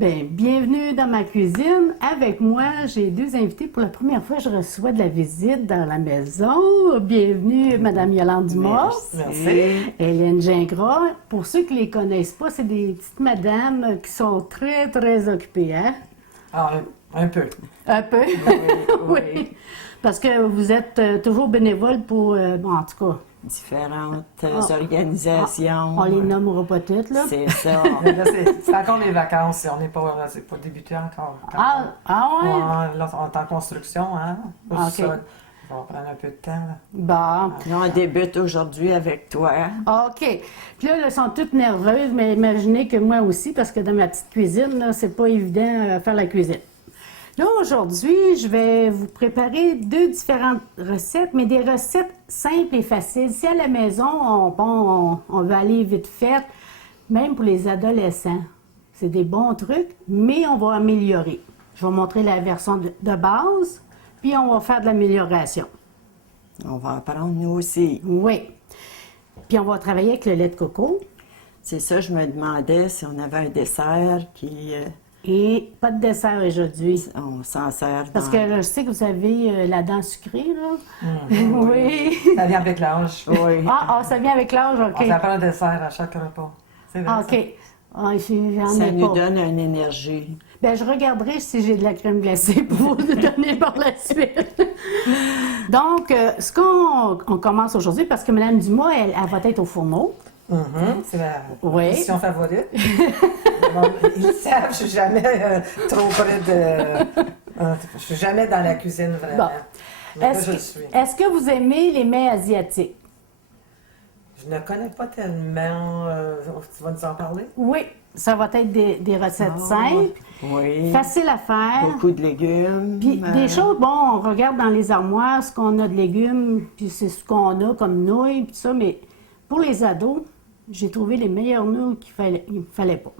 Bien, bienvenue dans ma cuisine. Avec moi, j'ai deux invités. Pour la première fois, je reçois de la visite dans la maison. Bienvenue, Madame Yolande Dumas. Merci. Hélène Gingras. Pour ceux qui ne les connaissent pas, c'est des petites madames qui sont très, très occupées, hein? Ah, un peu. Un peu? Oui. Parce que vous êtes toujours bénévole pour, bon, en tout cas, Différentes organisations. on les nommera pas toutes, là. C'est ça. Mais là, c'est encore les vacances, on n'est pas, c'est pas débuté encore. Ah ouais? Ouais, là, on est en construction, hein? Pas Ok. ça. Ça va prendre un peu de temps, là. Bon. Là, on débute aujourd'hui avec toi. OK. Puis là, elles sont toutes nerveuses, mais imaginez que moi aussi, parce que dans ma petite cuisine, là, c'est pas évident faire la cuisine. Là, aujourd'hui, je vais vous préparer deux différentes recettes, mais des recettes simples et faciles. Si à la maison, on veut aller vite fait, même pour les adolescents, c'est des bons trucs, mais on va améliorer. Je vais montrer la version de base, puis on va faire de l'amélioration. On va apprendre nous aussi. Oui. Puis on va travailler avec le lait de coco. C'est ça, je me demandais si on avait un dessert qui... Et pas de dessert aujourd'hui. on s'en sert dans... Parce que là, je sais que vous avez la dent sucrée, là. Oui. Ça vient avec l'âge. Oui. Ça vient avec l'âge, OK. On s'apprend un dessert à chaque repas. C'est vrai, OK. J'en Ça ai nous pas. donne une énergie. Bien, je regarderai si j'ai de la crème glacée pour vous donner par la suite. Donc, ce qu'on commence aujourd'hui, parce que Mme Dumas, elle va être au fourneau. C'est la Oui. position favorite. Bon, ils savent, je suis jamais trop près de... je suis jamais dans la cuisine, vraiment. Bon. Mais là, je le suis. Est-ce que vous aimez les mets asiatiques? Je ne connais pas tellement... tu vas nous en parler? Oui. Ça va être des recettes simples, Oui. faciles à faire. Beaucoup de légumes. Puis des choses, bon, on regarde dans les armoires ce qu'on a de légumes, puis c'est ce qu'on a comme nouilles, puis tout ça, mais pour les ados, j'ai trouvé les meilleures nouilles il ne fallait pas.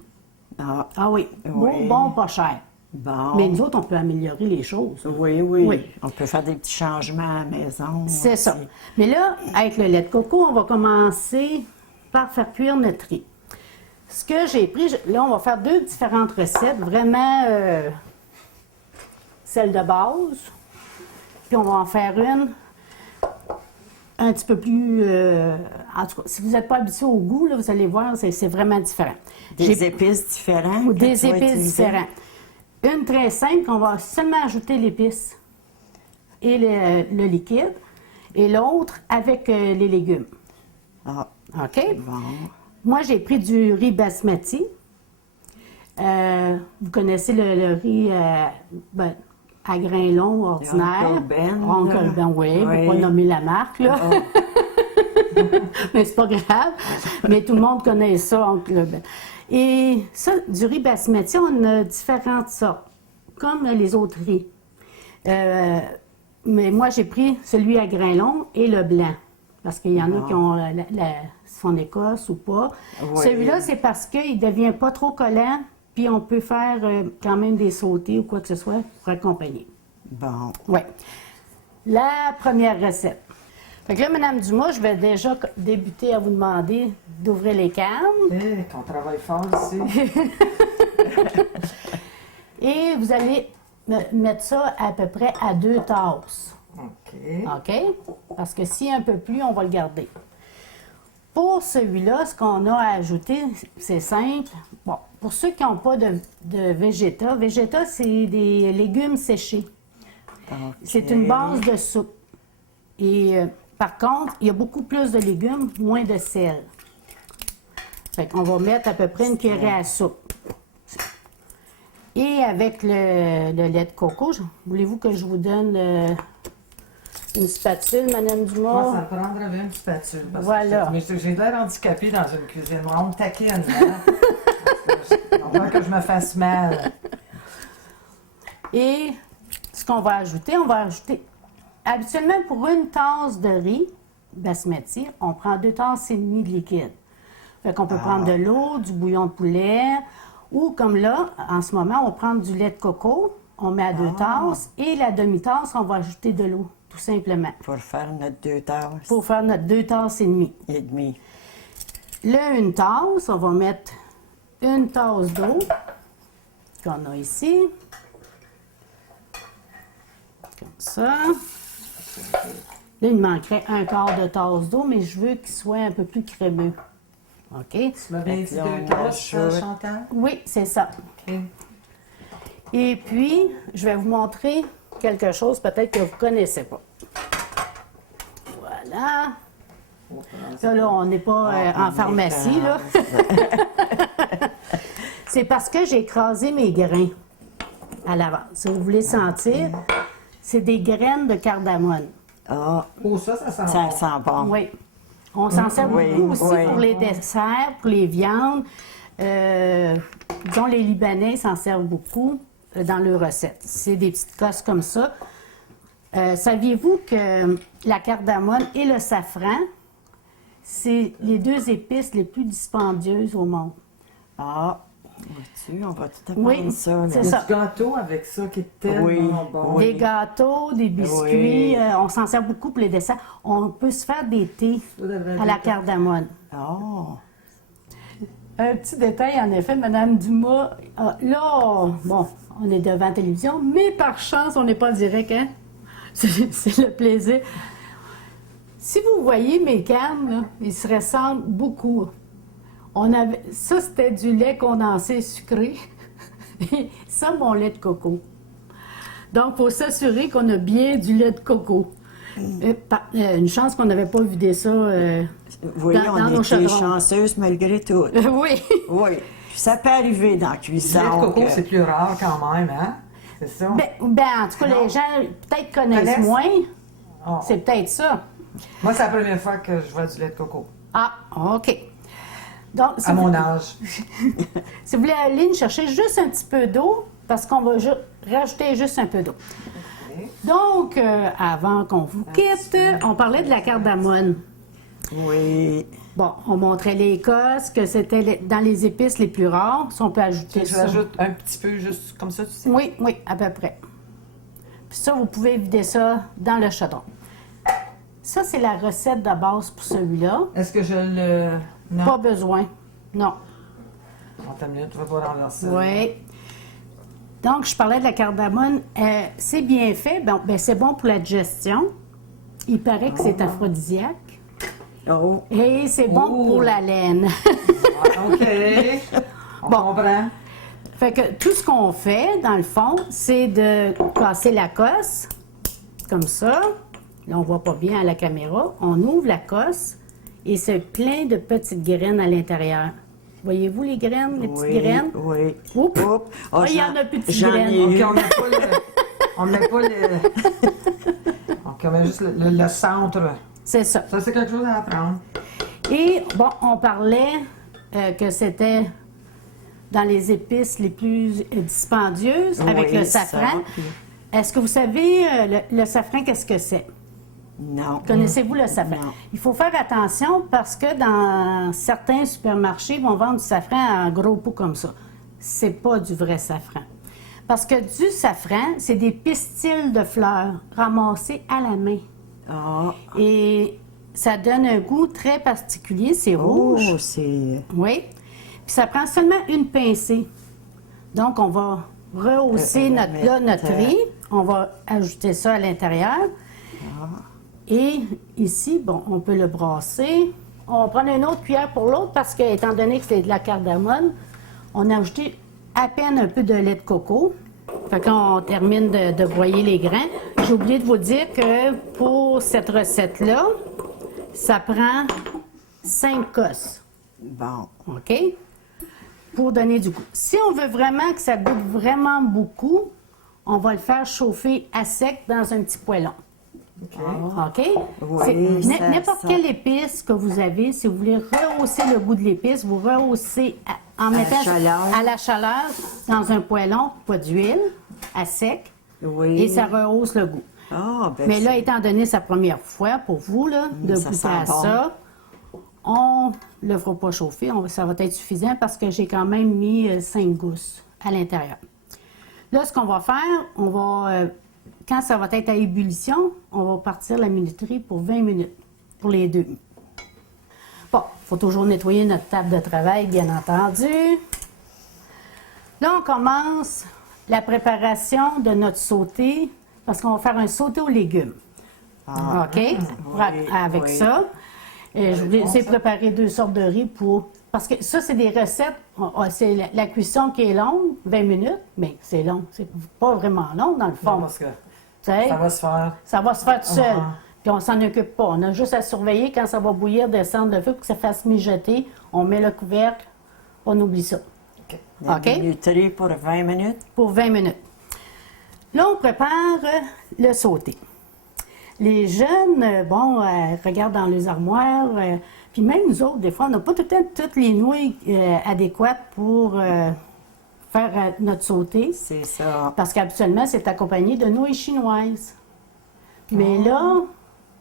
Ah, Ah oui, Oui. bon, pas cher. bon. Mais nous autres, on peut améliorer les choses. Oui, oui, Oui. On peut faire des petits changements à la maison. C'est aussi. ça. Mais là, avec le lait de coco, on va commencer par faire cuire notre riz. Ce que j'ai pris, là, on va faire deux différentes recettes, vraiment celle de base, puis on va en faire une un petit peu plus... en tout cas, si vous n'êtes pas habitué au goût, là, vous allez voir, c'est vraiment différent. Des épices différentes. Ou que des tu vas épices utiliser. différentes. Une très simple, on va seulement ajouter l'épice et le liquide, et l'autre avec les légumes. Ah, OK? bon. Moi, j'ai pris du riz basmati. Vous connaissez le riz à grains longs ordinaire. Uncle Ben, Uncle là. Ben, oui, pour Oui. pas nommer la marque, là. Mais c'est pas grave. Mais tout le monde connaît ça, Oncle Ben. Et ça, du riz basmati, on a différentes sortes, comme les autres riz. Mais moi, j'ai pris celui à grains longs et le blanc. Parce qu'il y en a qui ont son Écosse ou pas. Oui. Celui-là, c'est parce qu'il ne devient pas trop collant, puis on peut faire quand même des sautés ou quoi que ce soit pour accompagner. Bon. Oui. La première recette. Fait que là, Mme Dumas, je vais déjà débuter à vous demander d'ouvrir les cannes. On travaille fort ici. Et vous allez mettre ça à peu près à 2 tasses. OK. OK? Parce que s'il y a un peu plus, on va le garder. Pour celui-là, ce qu'on a à ajouter, c'est simple. Bon, pour ceux qui n'ont pas de Vegeta, Vegeta, c'est des légumes séchés. OK. C'est une base de soupe. Et par contre, il y a beaucoup plus de légumes, moins de sel. Fait qu'on va mettre à peu près une cuillerée à soupe. Et avec le lait de coco, voulez-vous que je vous donne une spatule, Mme Dumas? Moi, ça me prendrait bien une spatule. Parce Voilà. Que j'ai l'air handicapée dans une cuisine. On me taquine, hein? On voit que je me fasse mal. Et ce qu'on va ajouter, habituellement pour une tasse de riz basmati, on prend 2 tasses et demie de liquide. Fait qu'on peut prendre de l'eau, du bouillon de poulet, ou comme là, en ce moment, on va prendre du lait de coco, on met à 2 tasses, et la demi-tasse, on va ajouter de l'eau, tout simplement, Pour faire notre 2 tasses pour faire notre 2 tasses et demie. et demie. Là, une tasse, on va mettre une tasse d'eau, qu'on a ici. Comme ça. Là, il me manquerait un quart de tasse d'eau, mais je veux qu'il soit un peu plus crémeux. OK? Tu m'as bien dit 2 tasses, Chantal? Oui, c'est ça. OK. Et puis, je vais vous montrer quelque chose peut-être que vous ne connaissez pas. Voilà. Là, on n'est pas en pharmacie, là. C'est parce que j'ai écrasé mes grains à l'avance. Si vous voulez sentir, c'est des graines de cardamone. Ah, Oh, ça sent ça bon. sent bon. Oui. On s'en sert Oui, beaucoup aussi oui. pour les desserts, pour les viandes. Disons, les Libanais s'en servent beaucoup dans leurs recettes. C'est des petites cosses comme ça. Saviez-vous que la cardamone et le safran, c'est les 2 épices les plus dispendieuses au monde? Ah, vois-tu, on va tout apprendre Oui, ça. là. c'est Il y a ça. du gâteau avec ça qui est tellement Oui, bon. oui. Des gâteaux, des biscuits, on s'en sert beaucoup pour les desserts. On peut se faire des thés à la cardamone. Oh, Un petit détail, en effet, Madame Dumas, là, bon, on est devant la télévision, mais par chance, on n'est pas en direct, hein? C'est le plaisir. Si vous voyez mes cannes, là, ils se ressemblent beaucoup. Ça, c'était du lait condensé sucré. Et ça, mon lait de coco. Donc, il faut s'assurer qu'on a bien du lait de coco. Une chance qu'on n'avait pas vidé ça oui, dans on nos était chaudrons. chanceuses malgré tout. Oui. Oui, ça peut arriver dans la Du cuisine. lait de coco, donc, c'est plus rare quand même, hein? C'est ça? Ben, en tout cas, les gens peut-être connaissent Connaissent? moins. Oh. C'est peut-être ça. Moi, c'est la première fois que je vois du lait de coco. Ah, OK. Donc, À mon âge. si vous voulez aller nous chercher juste un petit peu d'eau, parce qu'on va rajouter juste un peu d'eau. Donc, avant qu'on vous quitte, on parlait de la cardamone. Oui. Bon, on montrait l'Écosse, que c'était dans les épices les plus rares. Si on peut ajouter Je ça. rajoute un petit peu, juste comme ça, tu sais. Oui, oui, à peu près. Puis ça, vous pouvez vider ça dans le chaudron. Ça, c'est la recette de base pour celui-là. Est-ce que je le... Non. Pas besoin. Non. Attends une minute, tu vas pas renverser. Oui. Donc, je parlais de la cardamone. C'est bien fait. Bon, ben, c'est bon pour la digestion. Il paraît que c'est aphrodisiaque. Oh, Et c'est bon Oh. pour la laine. Ah, OK. On Bon. comprend. Fait que tout ce qu'on fait, dans le fond, c'est de casser la cosse, comme ça. Là, on voit pas bien à la caméra. On ouvre la cosse et c'est plein de petites graines à l'intérieur. Voyez-vous les graines, les petites oui, graines? oui. Oups! Oups. Oh, Ah, il y en a plus de petites j'en graines. ai OK, eu. on met pas le... On met pas le... Donc, on met juste le centre. C'est ça. Ça, c'est quelque chose à apprendre. Et bon, on parlait que c'était dans les épices les plus dispendieuses avec Oui, le ça, safran. puis- Est-ce que vous savez le safran, qu'est-ce que c'est? Non. Connaissez-vous le safran? Non. Il faut faire attention parce que dans certains supermarchés, ils vont vendre du safran en gros pots comme ça. C'est pas du vrai safran. Parce que du safran, c'est des pistils de fleurs ramassés à la main. Ah, Et ça donne un goût très particulier, c'est rouge. oh, c'est... Oui. Puis ça prend seulement une pincée. Donc, on va rehausser notre plat, notre riz. On va ajouter ça à l'intérieur. Et ici, bon, on peut le brasser. On va prendre une autre cuillère pour l'autre parce que, étant donné que c'est de la cardamone, on a ajouté à peine un peu de lait de coco. Fait qu'on termine de broyer les grains. J'ai oublié de vous dire que pour cette recette-là, ça prend 5 cosses. Bon. OK? Pour donner du goût. Si on veut vraiment que ça goûte vraiment beaucoup, on va le faire chauffer à sec dans un petit poêlon. OK? Oui, C'est ça- n'importe ça- quelle épice que vous avez, si vous voulez rehausser le goût de l'épice, vous rehaussez en mettant chaleur. à la chaleur dans un poêlon, pas d'huile, à sec, Oui. et ça rehausse le goût. Ah, ben Mais là, c'est- étant donné sa première fois pour vous, là, de ça goûter sent à bon. ça, on ne le fera pas chauffer. Ça va être suffisant parce que j'ai quand même mis 5 gousses à l'intérieur. Là, ce qu'on va faire, on va, quand ça va être à ébullition, on va partir la minuterie pour 20 minutes, pour les deux. Bon, il faut toujours nettoyer notre table de travail, bien entendu. Là, on commence la préparation de notre sauté, parce qu'on va faire un sauté aux légumes. Ah, OK? Avec oui. ça. Et je vous ai préparé 2 sortes de riz pour... Parce que ça, c'est des recettes, c'est la cuisson qui est longue, 20 minutes, mais c'est long. C'est pas vraiment long, dans le Non, fond. parce que Tu sais, ça va se faire. ça va se faire tout seul. Ah. Puis on s'en occupe pas. On a juste à surveiller quand ça va bouillir, descendre le feu pour que ça fasse mijoter. On met le couvercle, on oublie ça. La OK? minuterie pour 20 minutes. Pour 20 minutes. Là, on prépare le sauté. Les jeunes, regardent dans les armoires, puis même nous autres, des fois, on n'a pas tout le temps toutes les nouilles adéquates pour faire notre sauté, C'est ça. parce qu'habituellement, c'est accompagné de nouilles chinoises. Mais là,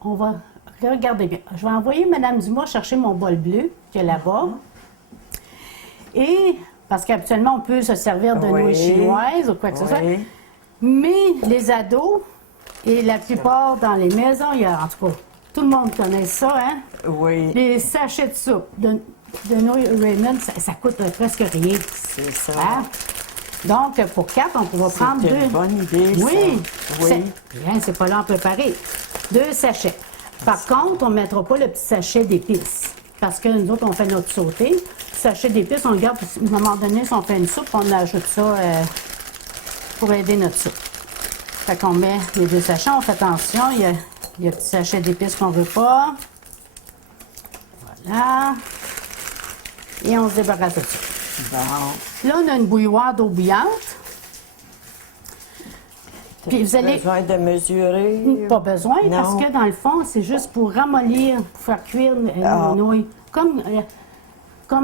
on va... Regardez bien. Je vais envoyer Mme Dumas chercher mon bol bleu, qui est là-bas. Et, parce qu'habituellement, on peut se servir de Oui. nouilles chinoises ou quoi que ce soit. Oui. Mais les ados, et la plupart dans les maisons, il y a, en tout cas, tout le monde connaît ça, hein? Oui, Les sachets de soupe de nouilles Raymond, ça coûte presque rien. c'est ça. Hein? Donc, pour 4, on va prendre C'est 2. une bonne idée, ça. Oui, Oui. c'est pas long à préparer. 2 sachets. Par contre, on ne mettra pas le petit sachet d'épices. Parce que nous autres, on fait notre sauté. Le sachet d'épices, on le garde. À un moment donné, si on fait une soupe, on ajoute ça pour aider notre soupe. Fait qu'on met les 2 sachets. On fait attention, il y a le petit sachet d'épices qu'on ne veut pas. Voilà. Et on se débarrasse de ça. Bon. Là, on a une bouilloire d'eau bouillante. Puis vous allez... Besoin de mesurer? Pas besoin, Non. parce que dans le fond, c'est juste pour ramollir, pour faire cuire Ah. nos nouilles, comme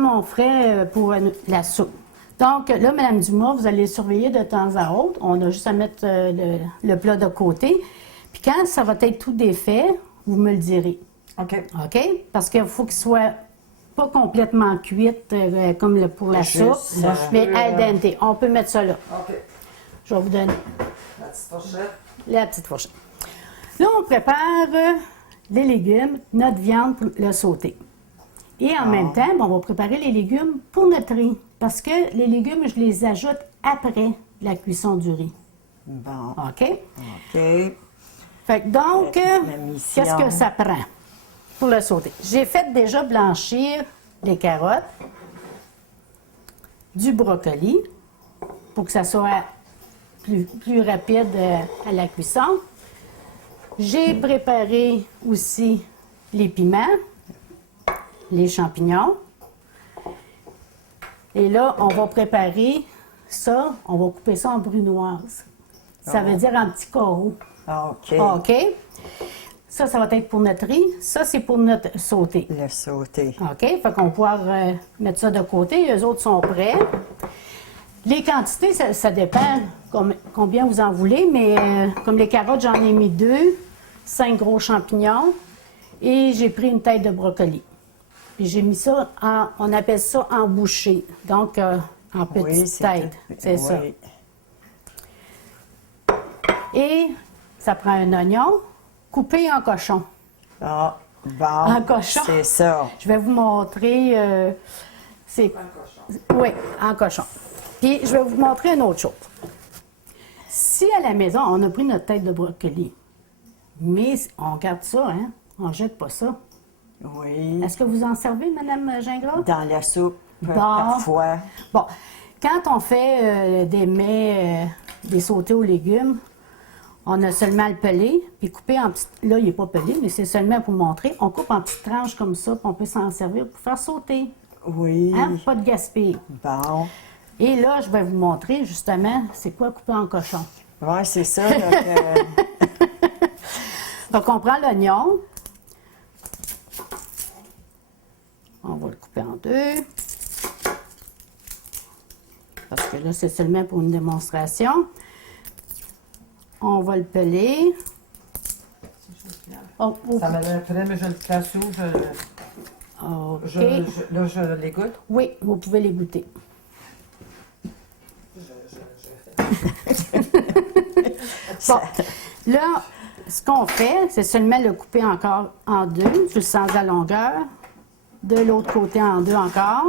on ferait pour la soupe. Donc là, Mme Dumas, vous allez surveiller de temps à autre. On a juste à mettre le plat de côté. Puis quand ça va être tout défait, vous me le direz. OK. OK? Parce qu'il faut qu'il soit pas complètement cuite comme pour la Juste, soupe, euh, mais al dente. On peut mettre ça là. OK. Je vais vous donner La petite fourchette. la petite fourchette. Là, on prépare les légumes, notre viande pour le sauter. Et en même temps, on va préparer les légumes pour notre riz. Parce que les légumes, je les ajoute après la cuisson du riz. Bon. OK? OK. Fait que donc, Ma mission. qu'est-ce que ça prend pour le sauter? J'ai fait déjà blanchir les carottes, du brocoli, pour que ça soit plus rapide à la cuisson. J'ai préparé aussi les piments, les champignons. Et là, on va préparer ça, on va couper ça en brunoise. Ça veut dire en petits carreaux. OK. OK? Ça va être pour notre riz. Ça, c'est pour notre sauté. Le sauté. OK? Fait qu'on va pouvoir mettre ça de côté. Eux autres sont prêts. Les quantités, ça dépend combien vous en voulez, mais comme les carottes, j'en ai mis 2, 5 gros champignons et j'ai pris une tête de brocoli. Puis j'ai mis ça on appelle ça en bouchée, donc en petite tête. C'est ça. Et ça prend un oignon coupé en cochon. Ah, bon. En cochon. C'est ça. Je vais vous montrer. C'est oui, en cochon. Puis je vais vous montrer une autre chose. Si à la maison, on a pris notre tête de brocoli, mais on garde ça, hein? On ne jette pas ça. Oui. Est-ce que vous en servez, Mme Gingras? Dans la soupe, Bon. parfois. Bon, quand on fait des mets, des sautés aux légumes, on a seulement à le peler, puis couper en petites... Là, il n'est pas pelé, mais c'est seulement pour montrer. On coupe en petites tranches comme ça, puis on peut s'en servir pour faire sauter. Oui. Hein? Pas de gaspille. Bon. Et là, je vais vous montrer, justement, c'est quoi couper en cochon. Oui, c'est ça. Donc, Donc, on prend l'oignon. On va le couper en 2. Parce que là, c'est seulement pour une démonstration. On va le peler. Oh, oh, Ça m'a l'air prêt, mais je le place où? OK. Là, je l'égoutte. Oui, vous pouvez les goûter. Bon, là, ce qu'on fait, c'est seulement le couper encore en 2, sur le sens de la longueur. De l'autre côté en 2 encore.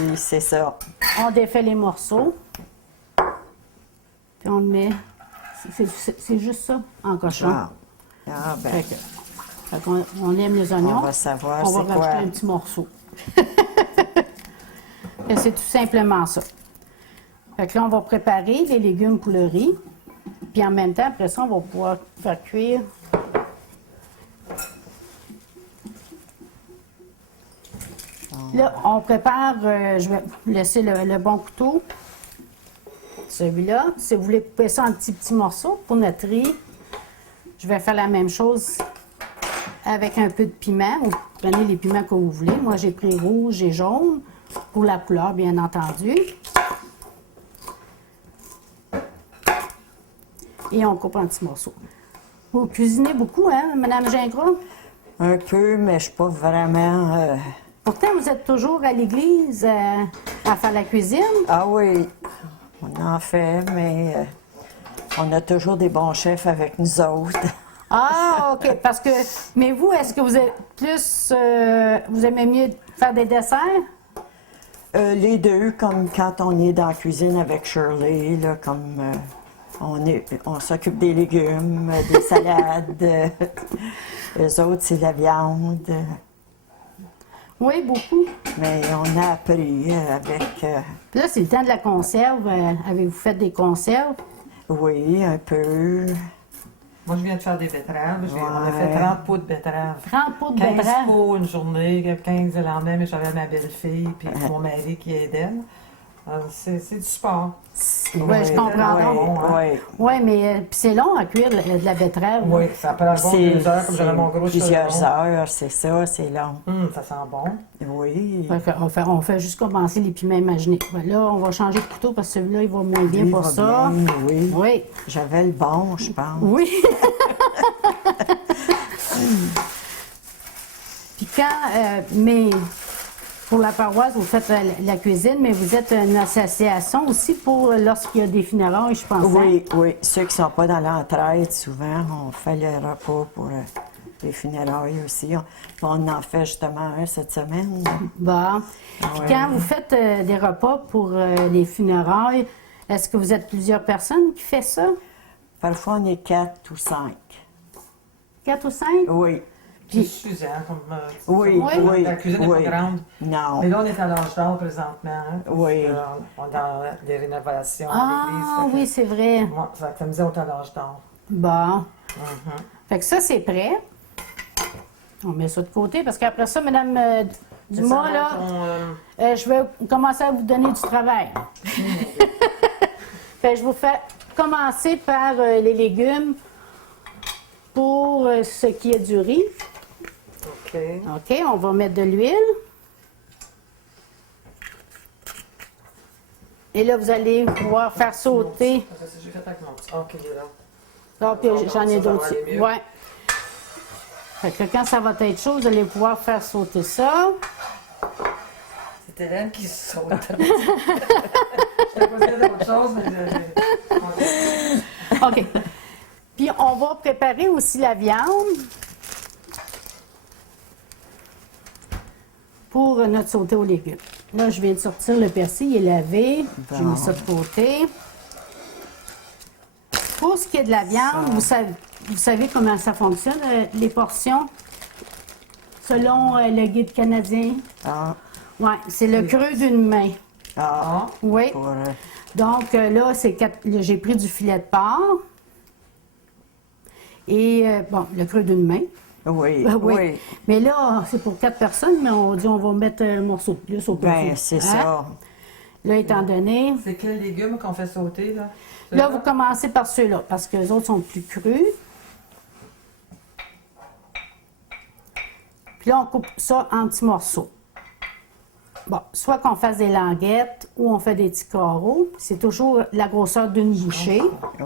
Puis c'est ça. On défait les morceaux. Puis on le met. C'est juste ça, en cochon. Ah ben, Fait qu'on on aime les oignons. on va savoir On va c'est quoi. rajouter un petit morceau. Et c'est tout simplement ça. Fait que là, on va préparer les légumes pour le riz. Puis en même temps, après ça, on va pouvoir faire cuire. Là, on prépare, je vais laisser le bon couteau. Celui-là, si vous voulez couper ça en petits morceaux pour notre riz, je vais faire la même chose avec un peu de piment. Vous prenez les piments que vous voulez. Moi, j'ai pris rouge et jaune pour la couleur, bien entendu. Et on coupe en petits morceaux. Vous cuisinez beaucoup, hein, Madame Gingras? Un peu, mais je ne suis pas vraiment... Pourtant, vous êtes toujours à l'église à faire la cuisine. Ah oui, on en fait, mais on a toujours des bons chefs avec nous autres. Ah, OK. Parce que, mais vous, est-ce que vous êtes plus, vous aimez mieux faire des desserts? Les deux, comme quand on est dans la cuisine avec Shirley, là, comme on s'occupe des légumes, des salades. Eux autres, c'est la viande. Oui, beaucoup. Mais on a appris avec... Puis là, c'est le temps de la conserve. Avez-vous fait des conserves? oui, un peu. Moi, je viens de faire des betteraves. On a Ouais. fait 30 pots de betteraves. 30 pots de 15 betteraves. pots une journée, 15 le lendemain, mais j'avais ma belle-fille puis mon mari qui aidait. C'est du sport. Oui, je comprends. Ouais. bon, hein? Oui. Oui, mais puis c'est long à cuire de la betterave. Oui, ça peut avoir 2 heures, comme j'avais mon gros plusieurs chevron. heures, c'est ça, c'est long. Ça sent bon. Oui. On fait juste commencer les piments imaginés. Ben là, on va changer de couteau parce que celui-là, il va moins bien Lui pour va ça. bien, oui. Oui. J'avais le bon, je pense. Oui. Puis quand, mais pour la paroisse, vous faites la cuisine, mais vous êtes une association aussi pour lorsqu'il y a des funérailles, je pense. Oui, oui. Ceux qui ne sont pas dans l'entraide, souvent, on fait le repas pour les funérailles aussi. On en fait justement un cette semaine. Bon. Puis quand vous faites des repas pour les funérailles, est-ce que vous êtes plusieurs personnes qui font ça? Parfois, on est 4 ou 5. 4 ou 5? Oui. Puis Suzanne, comme Oui, Oui. oui. la cuisine n'est oui. pas grande. Non. Mais là, on est à l'âge d'or présentement. Hein, Oui. On est dans les rénovations à Ah l'église. oui, c'est vrai. Ça me disait, on est à l'âge d'or. Bon. Fait que ça, c'est prêt. On met ça de côté parce qu'après ça, Madame Dumas, Ça, là, je vais commencer à vous donner du travail. Fait que je vous fais commencer par les légumes pour ce qui est du riz. OK. OK, on va mettre de l'huile. Et là, vous allez pouvoir faire sauter. J'ai fait avec mon petit. OK, il est là. Donc, j'en ai Ça va d'autres. aller mieux. Ouais. Fait que quand ça va être chaud, vous allez pouvoir faire sauter ça. C'est Hélène qui saute. Je t'ai pas dit d'autre chose, mais OK. Puis, on va préparer aussi la viande pour notre sauté aux légumes. Là, je viens de sortir le persil, il est lavé. Bon. J'ai mis ça de côté. Pour ce qui est de la viande, vous savez comment ça fonctionne, les portions, selon le guide canadien. Ah. Oui, c'est le creux d'une main. Ah. Oui. Pour, Donc là, j'ai pris du filet de porc. Et, bon, le creux d'une main. oui, Oui. oui. Mais là, c'est pour 4 personnes, mais on dit on va mettre un morceau de plus au Ben, profit. c'est Hein? ça. Là, étant donné... c'est quels légumes qu'on fait sauter, là? Là, vous commencez par ceux-là, parce que les autres sont plus crus. Puis là, on coupe ça en petits morceaux. Bon, soit qu'on fasse des languettes ou on fait des petits carreaux. C'est toujours la grosseur d'une bouchée.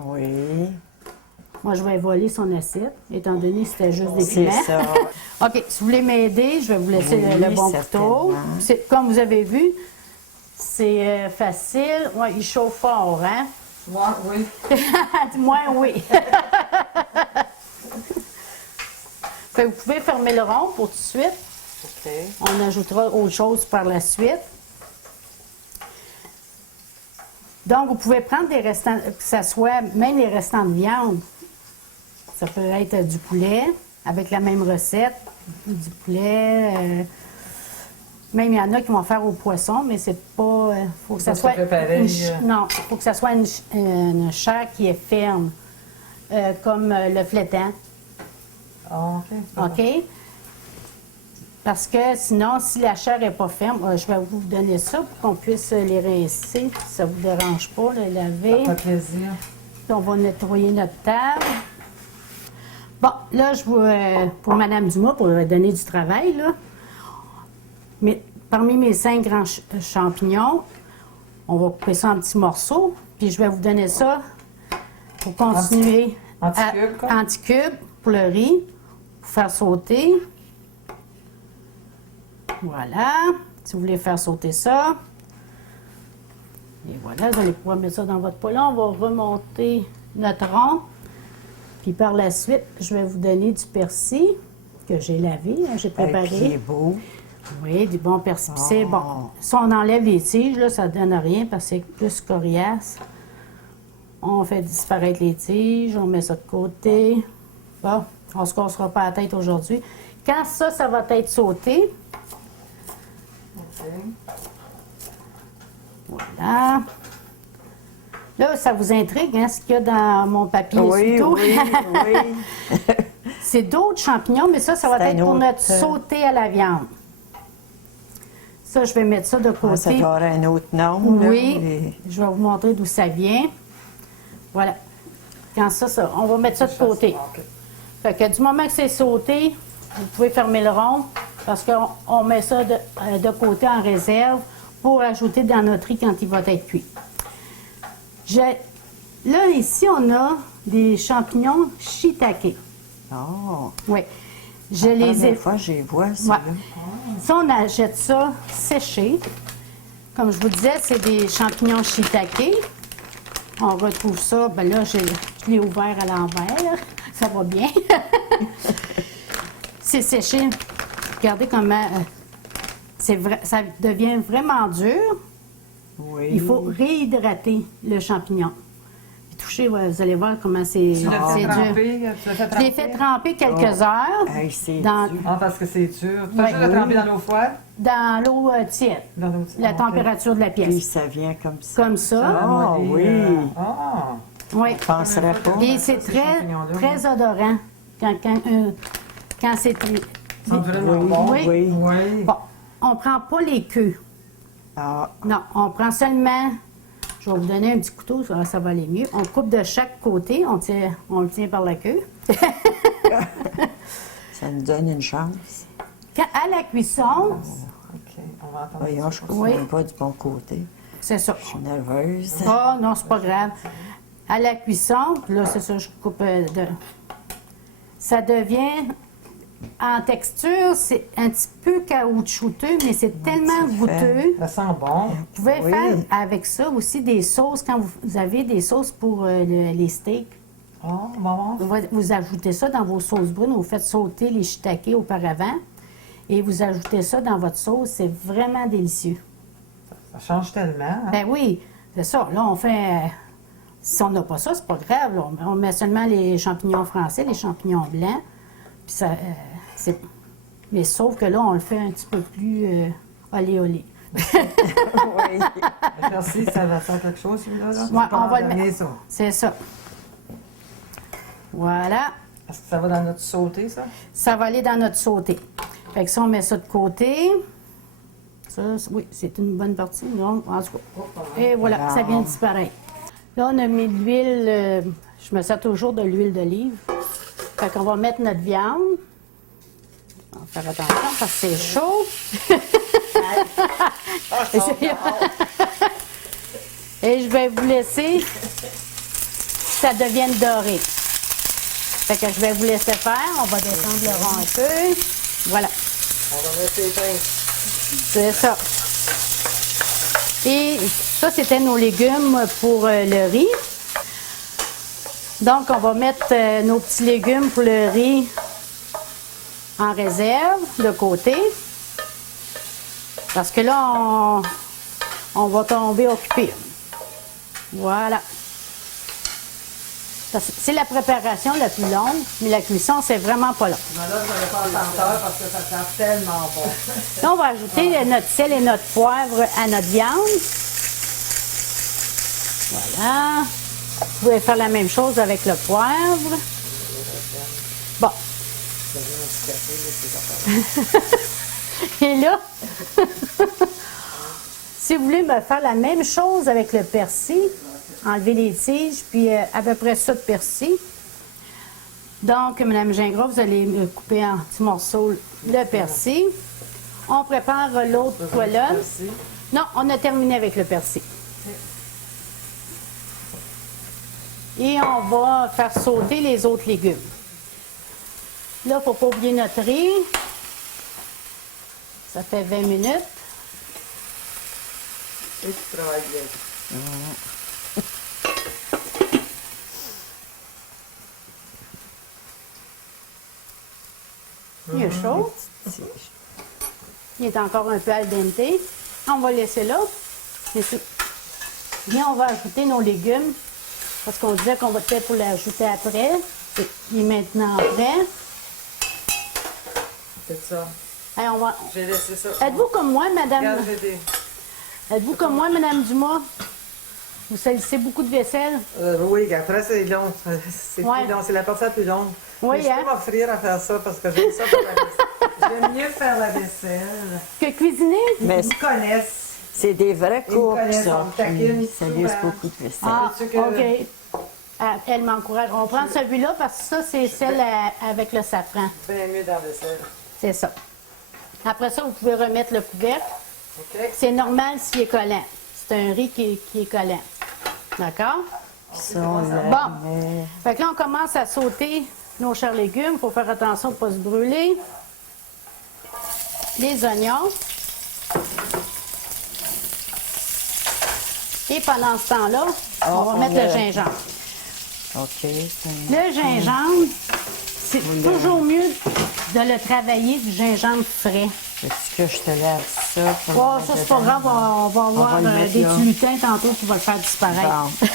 Oui. Moi, je vais voler son assiette, étant donné que c'était juste des C'est piments. ça. OK, si vous voulez m'aider, je vais vous laisser Oui, le bon couteau. certainement. Comme vous avez vu, c'est facile. Ouais, il chauffe fort, hein? Moi, oui. Dis-moi oui. Fait que vous pouvez fermer le rond pour tout de suite. OK. On ajoutera autre chose par la suite. Donc, vous pouvez prendre des restants, que ce soit même les restants de viande. Ça peut être du poulet, avec la même recette, du poulet. Même il y en a qui vont faire au poisson, mais c'est pas. Faut que ça soit. Non, il faut que ça soit une chair qui est ferme, comme le flétan. Ah, OK. OK? Parce que sinon, si la chair n'est pas ferme, je vais vous donner ça pour qu'on puisse les rincer. Si ça ne vous dérange pas, les laver. Ça fait plaisir. Puis on va nettoyer notre table. Bon, là, pour Mme Dumas, pour lui donner du travail, là. Mais parmi mes 5 grands champignons, on va couper ça en petits morceaux. Puis je vais vous donner ça pour continuer. Anti-cube, quoi? Anti-cube pour le riz, pour faire sauter. Voilà. Si vous voulez faire sauter ça. Et voilà, vous allez pouvoir mettre ça dans votre poêle. On va remonter notre rond. Puis par la suite, je vais vous donner du persil que j'ai lavé, j'ai préparé. Qui est beau. Oui, du bon persil. Puis c'est bon. Si on enlève les tiges, là, ça ne donne rien parce que c'est plus coriace. On fait disparaître les tiges, on met ça de côté. Bon, on ne se cassera pas la tête aujourd'hui. Quand ça va être sauté, OK. voilà. Là, ça vous intrigue, hein, ce qu'il y a dans mon papier Oui, essuie-tout? oui, oui. C'est d'autres champignons, mais ça va C'est être pour un notre autre, sauté à la viande. Ça, je vais mettre ça de côté. Ça doit avoir un autre nom. là, Oui, mais- je vais vous montrer d'où ça vient. Voilà. Quand ça, on va mettre ça de côté. OK. Fait que du moment que c'est sauté, vous pouvez fermer le rond parce qu'on met ça de côté en réserve pour ajouter dans notre riz quand il va être cuit. Là, ici, on a des champignons shiitake. Oh, Oui. Je la les ai. première fois, je les vois, ça. Ouais. Ça, on achète ça séché. Comme je vous disais, c'est des champignons shiitake. On retrouve ça, ben là, je l'ai ouvert à l'envers. Ça va bien. C'est séché. Regardez comment ça devient vraiment dur. Oui. Il faut réhydrater le champignon. Puis touchez, vous allez voir comment c'est Tu l'as fait dur. tremper? Tu l'as fait Je tremper? l'ai fait tremper quelques heures Hey, c'est dans, dur. Ah, parce que c'est dur. Tu Ouais. fais juste le tremper dans l'eau froide? dans l'eau tiède, Dans l'eau la OK. température de la Puis pièce. ça vient comme ça. Comme ça. Ah, Et, oui. Ah! Oui. Je penserais pas. Et c'est ces très, champignons-là, très odorant quand c'est très. C'est vraiment Oui, bon. Oui. oui. Oui. Bon, on prend pas les queues. Ah, Non, on prend seulement. Je vais vous donner un petit couteau, ça va aller mieux. On coupe de chaque côté, on le tient par la queue. ça nous donne une chance. À la cuisson, OK, on va entendre. Voyons, je ne Oui. même pas du bon côté. c'est ça. Je suis nerveuse. Oh non, c'est pas grave. À la cuisson, là, c'est ça, je coupe de. Ça devient. En texture, c'est un petit peu caoutchouteux, mais c'est tellement goûteux. Ça sent bon. Vous pouvez Oui. faire avec ça aussi des sauces, quand vous avez des sauces pour les steaks. Oh, bon. Vous ajoutez ça dans vos sauces brunes, vous faites sauter les shiitake auparavant et vous ajoutez ça dans votre sauce, c'est vraiment délicieux. Ça change tellement. Hein? Ben oui, c'est ça. Là, on fait. Si on n'a pas ça, c'est pas grave. Là. On met seulement les champignons français, les champignons blancs. Puis ça, mais sauf que là, on le fait un petit peu plus olé. Oui. Merci, ça va faire quelque chose, celui-là. Là? Ouais, Tu peux on va en le donner mettre. ça. C'est ça. Voilà. Est-ce que ça va dans notre sauté, ça? Ça va aller dans notre sauté. Fait que ça, on met ça de côté. Ça, oui, c'est une bonne partie. Donc, en tout cas. Et voilà, ça vient de disparaître. Là, on a mis de l'huile. Je me sers toujours de l'huile d'olive. Fait qu'on va mettre notre viande. On va faire attention parce que c'est chaud. Et je vais vous laisser que ça devienne doré. Fait que je vais vous laisser faire. On va descendre le rond un peu. Voilà. On va mettre les pains. C'est ça. Et ça, c'était nos légumes pour le riz. Donc, on va mettre nos petits légumes pour le riz en réserve, de côté. Parce que là, on va tomber occupé. Voilà. C'est la préparation la plus longue, mais la cuisson, c'est vraiment pas long. Mais là, je n'avais pas le senteur parce que ça sent tellement bon. Là, on va ajouter notre sel et notre poivre à notre viande. Voilà. Vous pouvez faire la même chose avec le poivre. Bon. Et là, si vous voulez me faire la même chose avec le persil, enlever les tiges, puis à peu près ça de persil. Donc, Mme Gingras, vous allez me couper en petits morceaux le persil. On prépare l'autre colonne. Non, on a terminé avec le persil. Et on va faire sauter les autres légumes. Là, il ne faut pas oublier notre riz. Ça fait 20 minutes. Et tu travailles bien. Il est chaud. Il est encore un peu al dente. On va laisser là. Bien, on va ajouter nos légumes. Parce qu'on disait qu'on va peut-être pour l'ajouter après. Il est maintenant prêt. C'est ça. Allez, on va... J'ai laissé ça. Êtes-vous comme moi, Madame? Regarde, j'ai des... Êtes-vous comme moi, Madame Dumas? Vous salissez beaucoup de vaisselle? Oui, après, c'est long. C'est Ouais. plus long. C'est la partie la plus longue. Oui, Mais je hein? peux m'offrir à faire ça parce que j'aime ça faire la vaisselle. J'aime mieux faire la vaisselle. Que cuisiner? Mais Ils me connaissent. c'est des vrais Ils me cooks, connaissent, ça. on me taquine Ils salissent souvent. beaucoup de vaisselle. Ah, Sais-tu que- OK. Ah, elle m'encourage. On prend celui-là parce que ça, c'est celle avec le safran. Bien mieux dans la vaisselle. C'est ça. Après ça, vous pouvez remettre le couvercle. OK? C'est normal s'il est collant. C'est un riz qui est collant. D'accord? Ça, on le Bon. met- Fait que là, on commence à sauter nos chers légumes. Il faut faire attention de ne pas se brûler. Les oignons. Et pendant ce temps-là, on va on mettre a- le gingembre. OK. Le gingembre, c'est toujours mieux de le travailler du gingembre frais. Est-ce que je te lève ça? pour Oh, le ça, c'est mettre pas dedans? grave, on va avoir le mettre des là. lutins tantôt qui vont le faire disparaître. Bon.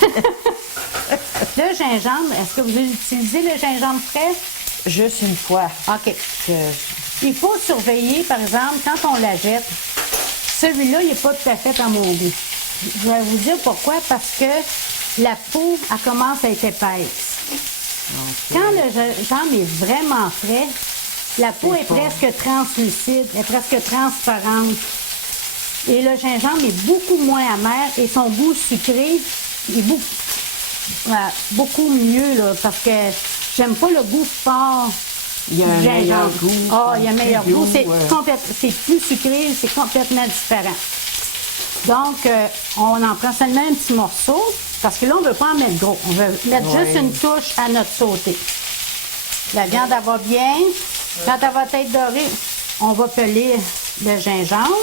Le gingembre, est-ce que vous utilisez le gingembre frais? Juste une fois OK. que Il faut surveiller, par exemple, quand on la jette, celui-là, il n'est pas tout à fait à mon goût. Je vais vous dire pourquoi. Parce que la peau, elle commence à être épaisse. Quand le gingembre est vraiment frais, la peau est presque translucide, elle est presque transparente. Et le gingembre est beaucoup moins amer et son goût sucré est beaucoup mieux, là, parce que j'aime pas le goût fort. il y a un du meilleur gingembre. goût. Ah, il y a un meilleur goût. C'est ouais. c'est plus sucré, c'est complètement différent. Donc, on en prend seulement un petit morceau, parce que là, on ne veut pas en mettre gros. On veut mettre Oui. juste une touche à notre sauté. La viande, elle va bien. Quand elle va être dorée, on va peler le gingembre.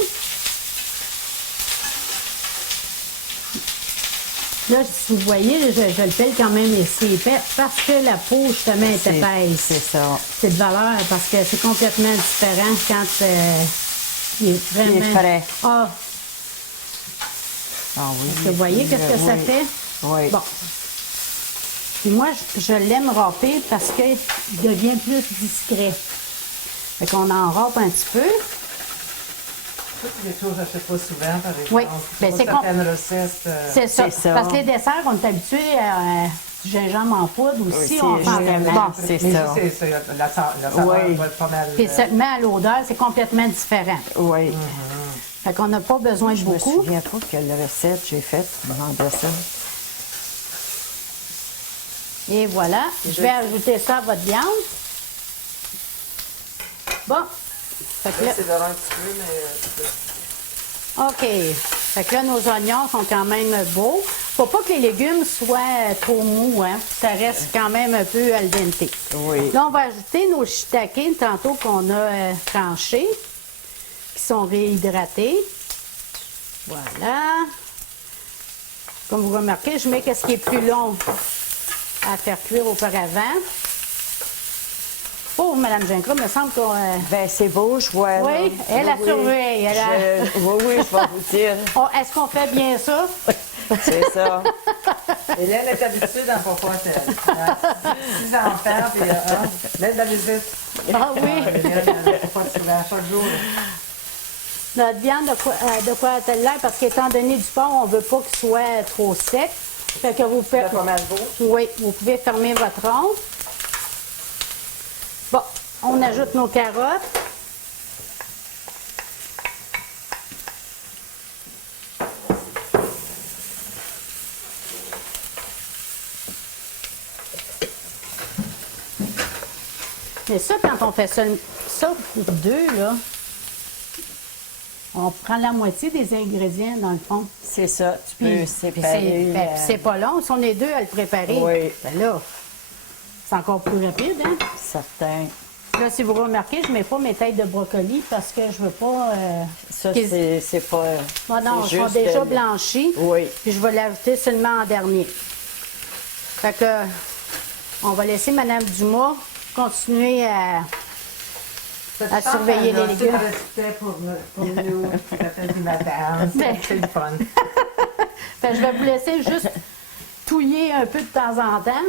Là, si vous voyez, je le pèle quand même assez épais parce que la peau, justement, est épaisse. C'est ça. C'est de valeur parce que c'est complètement différent quand il est vraiment... Il est frais. Ah, Ah oui. est-ce que vous voyez qu'est-ce que ça Oui. fait? Oui. Bon. Puis moi, je l'aime râper parce qu'il devient plus discret. Fait qu'on en râpe un petit peu. Ça, c'est des choses que je ne fais pas souvent, par exemple. Oui, ben, c'est certaines recettes. C'est ça. c'est ça. Parce que les desserts, on est habitué à du gingembre en poudre aussi. Oui, on c'est fait en vraiment- bon. c'est mais ça. c'est la saveur Oui. va être pas mal. Puis seulement à l'odeur, c'est complètement différent. Oui. Fait qu'on n'a pas besoin de Je me beaucoup. souviens pas quelle recette j'ai faite dans le dessin. Et voilà. Je vais ajouter ça à votre viande. Bon. Fait que là, C'est un petit peu, mais. OK. Fait que là, nos oignons sont quand même beaux. Faut pas que les légumes soient trop mous, hein. Ça reste quand même un peu al dente. Oui. Là, on va ajouter nos shiitake tantôt qu'on a tranchés, qui sont réhydratés. Voilà. Comme vous remarquez, je mets ce qui est plus long à faire cuire auparavant. Oh, Mme Gingras, il me semble qu'on... Ben, c'est beau, je vois. Oui, là. elle a surveillé. Elle a... Oui, oui, je vais vous dire. Oh, est-ce qu'on fait bien ça? C'est ça. Hélène est habituée dans Papa. Elle a 6 enfants, puis l'aide de la visite. Ah oui. Hélène, elle n'a pas de souvent, chaque jour. Notre viande, de quoi a-t-elle l'air? Parce qu'étant donné du porc, on ne veut pas qu'il soit trop sec. Fait que vous faites... C'est pas mal beau. Oui, vous pouvez fermer votre ronde. Bon, on ajoute nos carottes. Mais ça, quand on fait ça pour deux, là, on prend la moitié des ingrédients, dans le fond. C'est ça. Tu peux Puis séparer. c'est pas long. Si on est deux à le préparer, Oui. ben là, c'est encore plus rapide, hein? Certain. Là, si vous remarquez, je ne mets pas mes têtes de brocoli parce que je veux pas... Ça, qu'ils- c'est pas. Bon, non, c'est ils sont juste, déjà blanchis. Oui. Puis je vais l'ajouter seulement en dernier. Fait que, on va laisser Mme Dumas continuer à surveiller les légumes. Pour nous, ça fait du matin. Ben. C'est le fun. Fait que je vais vous laisser juste touiller un peu de temps en temps.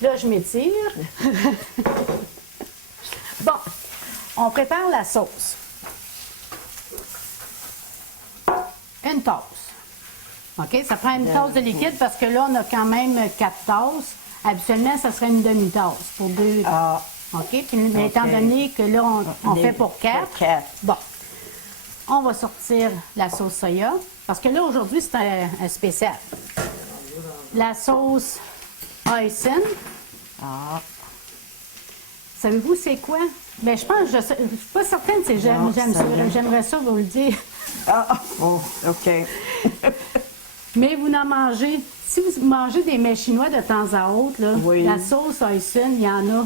Là, je m'étire. Bon, on prépare la sauce. Une tasse. OK? Ça prend une tasse de liquide parce que là, on a quand même 4 tasses. Habituellement, ça serait une demi-tasse pour 2. Ah, OK? Puis, mais étant donné que là, on fait pour 4. Pour 4. Bon. On va sortir la sauce soya. Parce que là, aujourd'hui, c'est un spécial. La sauce hoisin. Ah, Savez-vous c'est quoi? Bien, je pense, je ne suis pas certaine si Non, j'aimerais ça vous le dire. ah, oh, OK. Mais vous en mangez, si vous mangez des mets chinois de temps à autre, là, Oui. la sauce hoisin, il y en a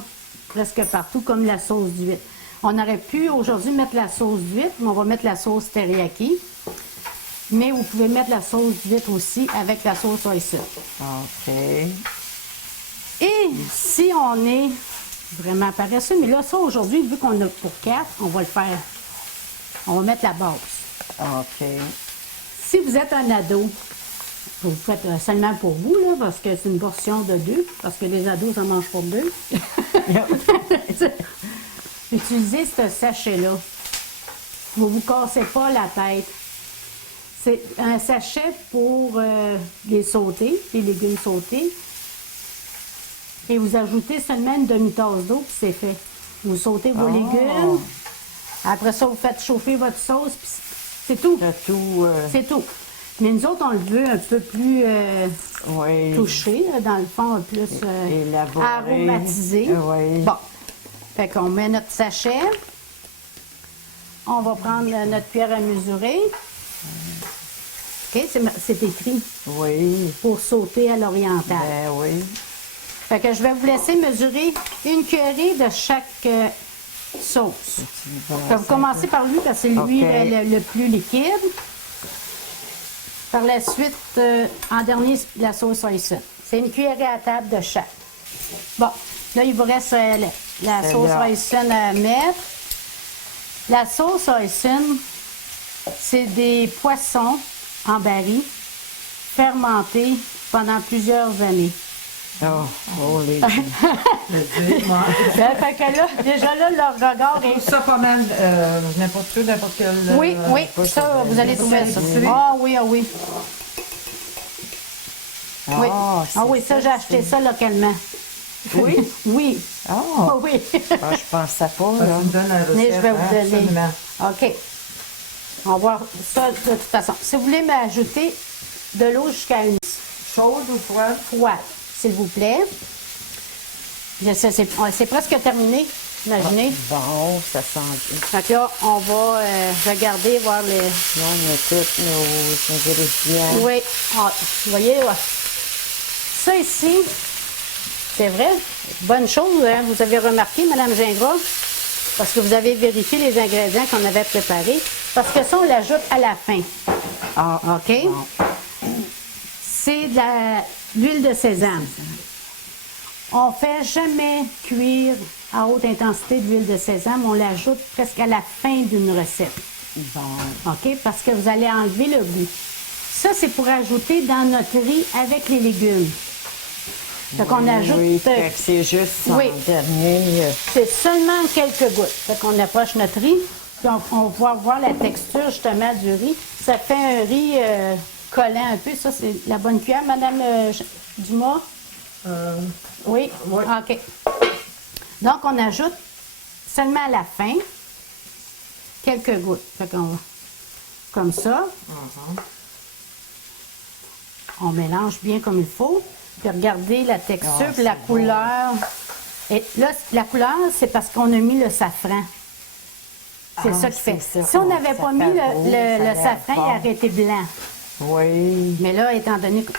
presque partout, comme la sauce d'huître. On aurait pu aujourd'hui mettre la sauce d'huître, mais on va mettre la sauce teriyaki. Mais vous pouvez mettre la sauce d'huître aussi avec la sauce hoisin. OK. Et si on est vraiment paresseux, mais là, ça, aujourd'hui, vu qu'on a pour 4, on va le faire. On va mettre la base. OK. Si vous êtes un ado, vous le faites seulement pour vous, là, parce que c'est une portion de 2, parce que les ados, ça ne mange pas 2. Utilisez ce sachet-là. Vous ne vous cassez pas la tête. C'est un sachet pour les sautés, les légumes sautés. Et vous ajoutez seulement une demi-tasse d'eau, puis c'est fait. Vous sautez vos légumes. Après ça, vous faites chauffer votre sauce, puis c'est tout. T'as tout. C'est tout. Mais nous autres, on le veut un peu plus Oui. touché, là, dans le fond, plus Élaboré. aromatisé. Oui. Bon. Fait qu'on met notre sachet. On va prendre notre cuillère à mesurer. OK, c'est écrit Oui. pour sauter à l'oriental. Ben oui. Fait que je vais vous laisser mesurer une cuillerée de chaque sauce. Je vais vous commencer par lui parce que c'est lui OK. le plus liquide. Par la suite, en dernier, la sauce hoisin. C'est une cuillerée à table de chaque. Bon, là, il vous reste la sauce Celle-là. hoisin à mettre. La sauce hoisin, c'est des poissons en baril fermentés pendant plusieurs années. Oh, les. Fait que là, déjà là, leur regard est... Ça pas mal, n'importe quel... Oui, oui, ça, vous allez trouver ça. Ah oui, ah oui. Oui. Ah oui, ça, j'ai acheté ça localement. Oui? Oui. Oh, Ah oui. ah, je pensais pas, Ça, là. tu me donnes la recette, Mais je vais vous donner. absolument. OK. On va voir ça de toute façon. Si vous voulez m'ajouter de l'eau jusqu'à une Chaude ou froide? froide, s'il vous plaît. Je sais, c'est presque terminé, imaginez. Bon, ça sent bien. Fait que là, on va regarder, voir les... Là, on a tous nos ingrédients. Oui. Ah, vous voyez, là. Ça ici, c'est vrai, bonne chose, hein, vous avez remarqué, Mme Gingras, parce que vous avez vérifié les ingrédients qu'on avait préparés, parce que ça, on l'ajoute à la fin. Ah, OK? C'est de l'huile de sésame. On ne fait jamais cuire à haute intensité de l'huile de sésame, on l'ajoute presque à la fin d'une recette. bon. OK? Parce que vous allez enlever le goût. Ça, c'est pour ajouter dans notre riz avec les légumes. Fait qu'on ajoute... Oui, fait que c'est juste en oui. dernier. C'est seulement quelques gouttes. Fait qu'on approche notre riz, puis on va voir la texture justement du riz. Ça fait un riz collant un peu. Ça, c'est la bonne cuillère, Madame Dumas? Oui? oui. OK. Donc, on ajoute seulement à la fin quelques gouttes. Fait qu'on va comme ça. On mélange bien comme il faut. Puis regardez la texture, puis la couleur. Et là, la couleur, c'est parce qu'on a mis le safran. C'est ça qui fait. ça. Si on n'avait pas mis le safran, il aurait été blanc. Oui. Mais là, étant donné que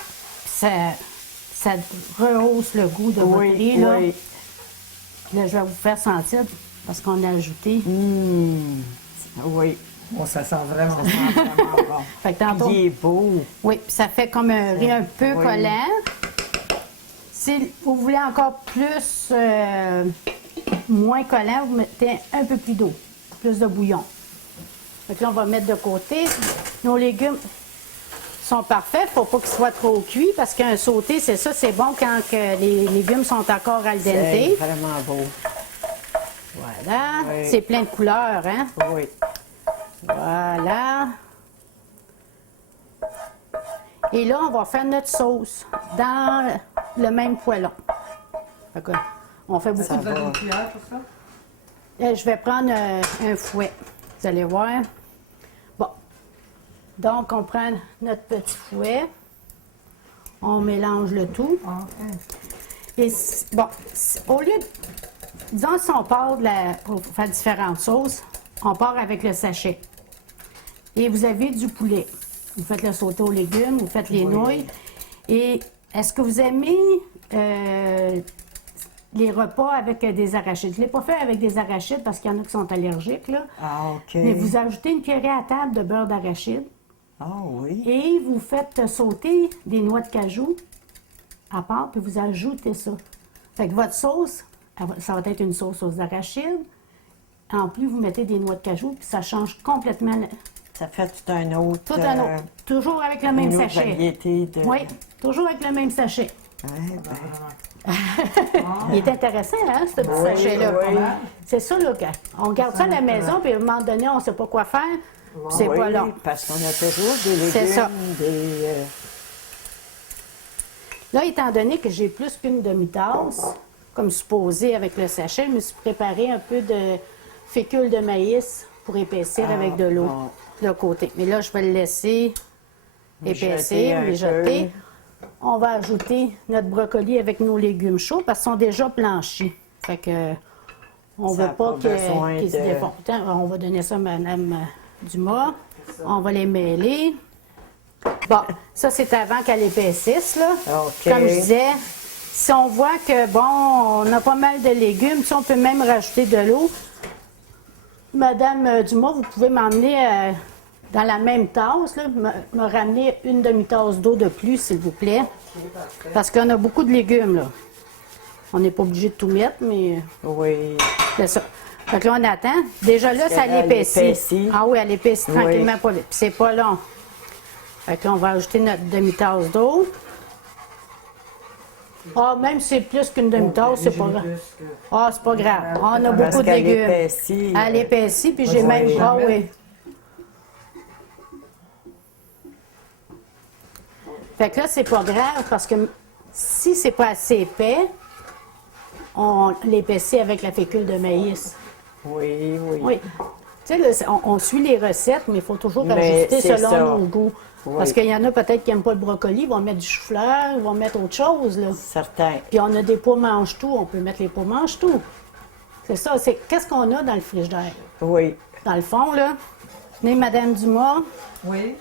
ça rehausse le goût de votre riz, là, oui. là, je vais vous faire sentir parce qu'on a ajouté. Oui. Bon, ça sent vraiment. Ça sent vraiment bon. Fait que tantôt, Il est beau. oui, puis ça fait comme un riz un peu Oui. collant. Si vous voulez encore plus, moins collant, vous mettez un peu plus d'eau, plus de bouillon. Fait que là, on va mettre de côté. Nos légumes sont parfaits. Il ne faut pas qu'ils soient trop cuits parce qu'un sauté, c'est ça, c'est bon quand que les légumes sont encore al C'est dente. vraiment beau. Voilà. Oui. C'est plein de couleurs, hein? Oui. Voilà. Et là, on va faire notre sauce dans le même poêlon. Fait que, on fait beaucoup Vous avez une cuillère pour ça? Je vais prendre un fouet. Vous allez voir. Bon. Donc, on prend notre petit fouet. On mélange le tout. Et bon, au lieu de... Disons, si on part pour faire différentes sauces, on part avec le sachet. Et vous avez du poulet. Vous faites le sauté aux légumes, vous faites les nouilles. Et est-ce que vous aimez les repas avec des arachides? Je ne l'ai pas fait avec des arachides parce qu'il y en a qui sont allergiques, là. Ah, OK. Mais vous ajoutez une cuillerée à table de beurre d'arachide Ah, oui. et vous faites sauter des noix de cajou à part, puis vous ajoutez ça. Fait que votre sauce, ça va être une sauce aux arachides. En plus, vous mettez des noix de cajou, puis ça change complètement. Ça fait tout un autre... Tout un autre. Toujours avec le même une autre sachet. variété de... Oui, toujours avec le même sachet. Ouais, ben, Il est intéressant, hein, ce petit Oui, sachet-là. oui. C'est ça, là. On garde ça à la maison, puis à un moment donné, on ne sait pas quoi faire. puis c'est oui, pas long. parce qu'on a toujours des légumes, C'est ça. des... Là, étant donné que j'ai plus qu'une demi-tasse, comme supposé avec le sachet, je me suis préparé un peu de fécule de maïs pour épaissir avec de l'eau bon. de côté. Mais là, je vais le laisser Mijoter épaissir, un mijoter. On va ajouter notre brocoli avec nos légumes chauds parce qu'ils sont déjà blanchis. Fait que on ne Ça veut a pas pas besoin qu'ils se de- défont. On va donner ça à Mme Dumas. On va les mêler. Bon, ça, c'est avant qu'elle épaississe, là. OK. Comme je disais, si on voit que, bon, on a pas mal de légumes, si on peut même rajouter de l'eau. Madame Dumas, vous pouvez m'emmener dans la même tasse, là, me ramener une demi-tasse d'eau de plus, s'il vous plaît. Parce qu'on a beaucoup de légumes, là. On n'est pas obligé de tout mettre, mais Oui. c'est ça. Fait que là, on attend. Déjà là, ça qu'elle l'épaissit. épaissit. Ah oui, elle épaissit Oui. tranquillement, pas vite. Puis c'est pas long. Fait que là, on va ajouter notre demi-tasse d'eau. Ah, même si c'est plus qu'une demi-tasse, c'est pas grave. Ah, c'est pas grave. On a Parce beaucoup de qu'elle légumes. épaissit. Elle épaissit, puis j'ai Oui. même... Ah oui. Fait que là, c'est pas grave, parce que si c'est pas assez épais, on l'épaissit avec la fécule de maïs. Oui, oui. Oui. Tu sais, là, on suit les recettes, mais il faut toujours Mais ajuster c'est selon ça. nos goûts. Oui. Parce qu'il y en a peut-être qui n'aiment pas le brocoli, ils vont mettre du chou-fleur, ils vont mettre autre chose, là. Certain. Puis on a des pois mange-tout, on peut mettre les pois mange-tout. C'est ça, c'est qu'est-ce qu'on a dans le frigidaire? Oui. Dans le fond, là, mais Madame Dumas, Oui.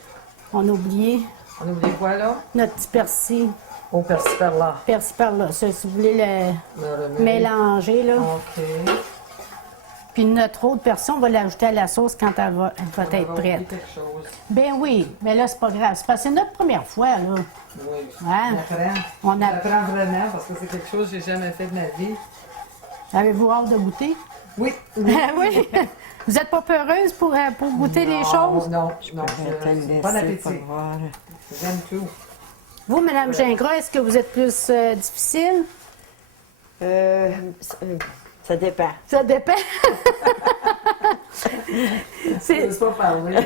on a oublié On oublie quoi, là? notre petit persil, Au persil par là. persil par là. Ça, si vous voulez le mélanger, là. OK. Puis notre autre persil, on va l'ajouter à la sauce quand elle va être prête. quelque chose. Ben oui, mais là, c'est pas grave. C'est parce que c'est notre première fois, là. Oui. Hein? On On a... apprend vraiment parce que c'est quelque chose que j'ai jamais fait de ma vie. Avez-vous hâte de goûter? Oui. Oui. Vous n'êtes pas peureuse pour goûter les choses? Non, Je non. pourrais te le laisser Bon pour appétit. voir. J'aime tout. Vous, Mme Gingras, est-ce que vous êtes plus difficile? Ça dépend. Ça dépend. Je ne pas parler.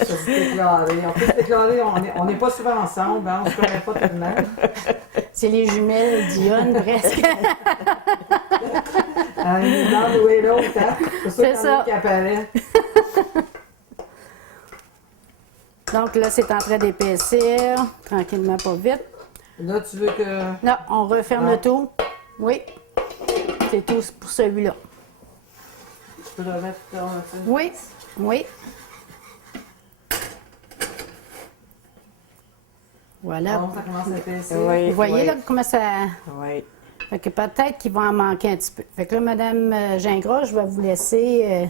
Je suis déclarée. On peut se déclarer, on n'est pas souvent ensemble, hein, on ne se connaît pas tellement. C'est les jumelles d'Yonne, presque. Une dans l'eau et l'autre, hein? C'est C'est ça ça. qui apparaît. Donc là, c'est en train d'épaissir, tranquillement, pas vite. Là, tu veux que. Là, on referme Non. le tout. Oui. C'est tout pour celui-là. Tu peux le mettre dans le feu? Oui, oui. Voilà. Bon, ça commence à épaissir. Oui, Vous voyez oui. là comment ça... Oui. Fait que peut-être qu'il va en manquer un petit peu. Fait que là, Mme Gingras, je vais vous laisser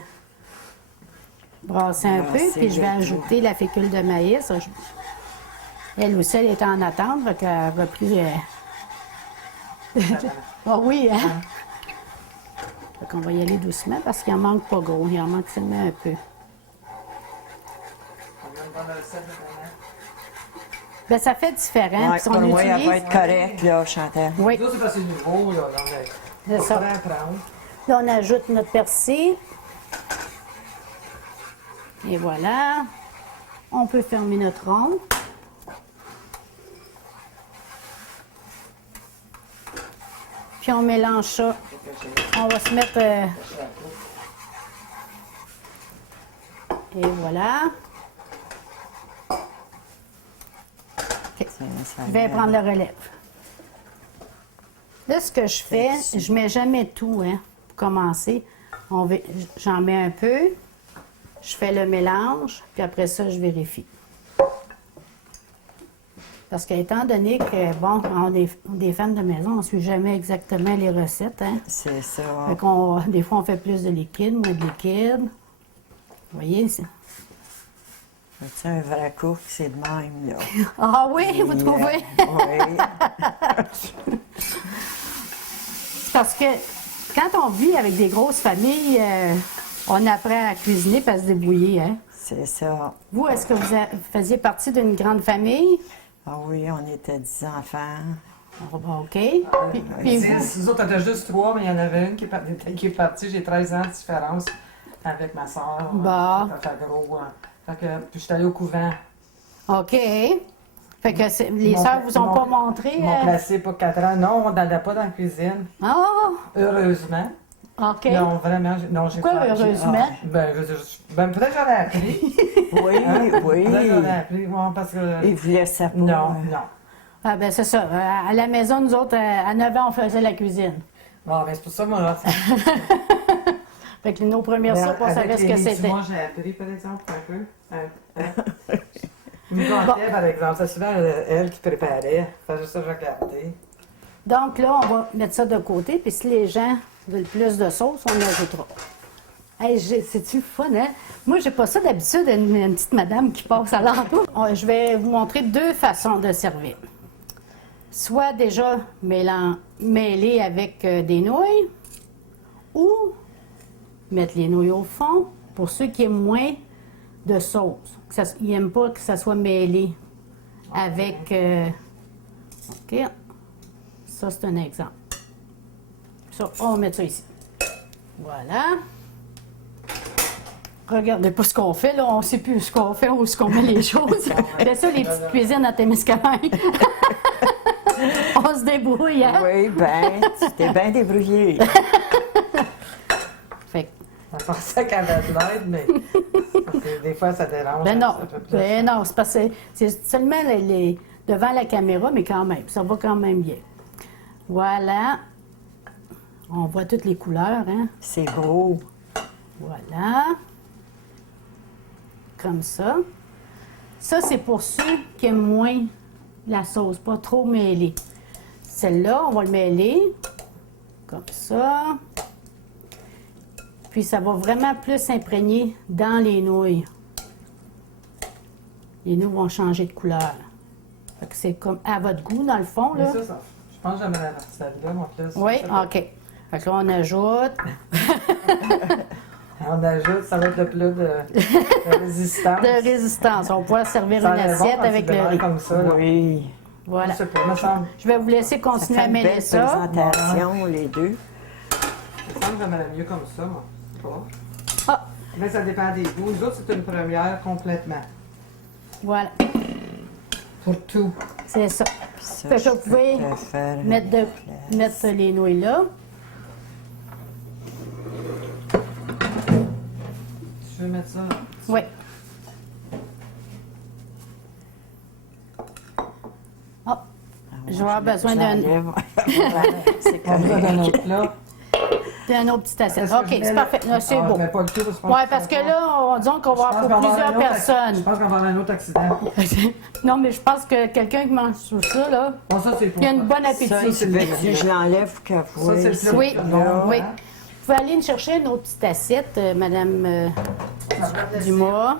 brasser un peu, Brasser puis je vais le tout. ajouter la fécule de maïs. Elle aussi, elle est en attente, fait qu'elle va plus... Ah oui, hein? Fait qu'on va y aller doucement parce qu'il en manque pas gros. Il en manque seulement un peu. On vient de prendre le sel, maintenant. Bien, ça fait différent. Ouais, Puis pour on moi, elle utilise... va être correcte, là, Chantal. Oui, Nous autres, c'est parce que c'est nouveau, là. c'est ça. Prendre. Là, on ajoute notre persil. Et voilà. On peut fermer notre rond. Puis on mélange ça. On va se mettre... Et voilà. Je vais prendre le relève. Là, ce que je fais, je mets jamais tout, hein, pour commencer. J'en mets un peu, je fais le mélange, puis après ça, je vérifie. Parce qu'étant donné que, bon, on est des femmes de maison, on ne suit jamais exactement les recettes, hein. C'est ça. Fait des fois, on fait plus de liquide, moins de liquide. Vous voyez? C'est un vrai cook, c'est de même, là. Ah oui, vous trouvez? Oui. Parce que quand on vit avec des grosses familles, on apprend à cuisiner et à se débrouiller. Hein? C'est ça. Vous, est-ce que vous faisiez partie d'une grande famille? Ah oui, on était 10 enfants. OK. Puis vous? Nous autres, on était juste 3, mais il y en avait une qui est partie. J'ai 13 ans de différence avec ma soeur. Bon. Ça fait gros. Fait que, puis je suis allée au couvent. OK. Fait que les sœurs vous ont pas montré? Ils m'ont placé pour 4 ans. Non, on n'allait pas dans la cuisine. Ah! Heureusement. OK. Non, vraiment. Non, j'ai Pourquoi pas. heureusement? Peut-être j'aurais appris. Oui, oui. Peut-être j'aurais appris. Ouais, parce que. Ils vous laissaient pas. Non, non. Ah ben c'est ça. À la maison, nous autres, à 9 ans, on faisait la cuisine. Bon, ben c'est pour ça, moi. Fait que nos premières soupes, on savait ce que c'était. Moi, j'ai appris, par exemple, un peu. Une gantelle, par exemple. C'est souvent elle qui préparait. Fait juste ça, j'ai regardé. Donc là, on va mettre ça de côté, puis si les gens veulent plus de sauce, on ajoutera. Hey, c'est-tu fun, hein? Moi, j'ai pas ça d'habitude, une petite madame qui passe à l'entour. Je vais vous montrer 2 façons de servir. Soit déjà mêler avec des nouilles, ou mettre les nouilles au fond, pour ceux qui aiment moins de sauce. Ils n'aiment pas que ça soit mêlé avec... OK. Ça, c'est un exemple. Ça, on va mettre ça ici. Voilà. Regardez pas ce qu'on fait, là. On ne sait plus ce qu'on fait ou ce qu'on met les choses. C'est ça, les petites cuisines à Témiscamingue. On se débrouille, hein? Oui, ben, tu t'es bien débrouillé. Fait que, On pensait qu'elle avait de l'aide, mais parce que des fois, ça dérange. ben non, un peu plus. c'est parce que c'est seulement devant la caméra, mais quand même, ça va quand même bien. Voilà. On voit toutes les couleurs, hein? C'est beau. Voilà. Comme ça. Ça, c'est pour ceux qui aiment moins la sauce, pas trop mêlée. Celle-là, on va le mêler. Comme ça. Puis ça va vraiment plus s'imprégner dans les nouilles. Les nouilles vont changer de couleur. Fait que c'est comme à votre goût, dans le fond, Mais là. ça, je pense que j'aimerais celle-là, moi, plus. Oui, Ça, OK. Fait que là, on ajoute. On ajoute, ça va être le plat de résistance. De résistance. On pourra servir Ça une a l'air bon assiette quand avec c'est le démarré riz. comme ça. Là. Oui. Voilà. Je sais pas, me semble. Je vais vous laisser Ça continuer fait à une mêler belle ça. présentation, les deux. Me semble que j'aimerais mieux comme ça, moi. Je sais pas. Ah, Mais ça dépend des goûts. Nous autres, c'est une première complètement. voilà. Pour tout. C'est ça. Ça, Fait que je vous pouvez peux te faire mettre les nouilles là. Tu veux mettre ça? Oui. Ah, je vais avoir besoin C'est On vous a donné un correct. autre plat. d'un autre petit assiette. Est-ce que OK, je mets c'est le- parfait. Là, c'est Ah, beau. je mets pas le tout, parce que Oui, parce que là, on dit qu'on va avoir pour plusieurs Je personnes. pense qu'on va avoir un autre accident. Non, mais je pense que quelqu'un qui mange tout ça, là, Bon, ça, c'est pour il y a une bonne Ça, appétit. tu veux-tu, je l'enlève que vous Ça, c'est le Oui, plat long, oui. hein? Vous pouvez aller me chercher une autre petite assiette, Madame Dumas,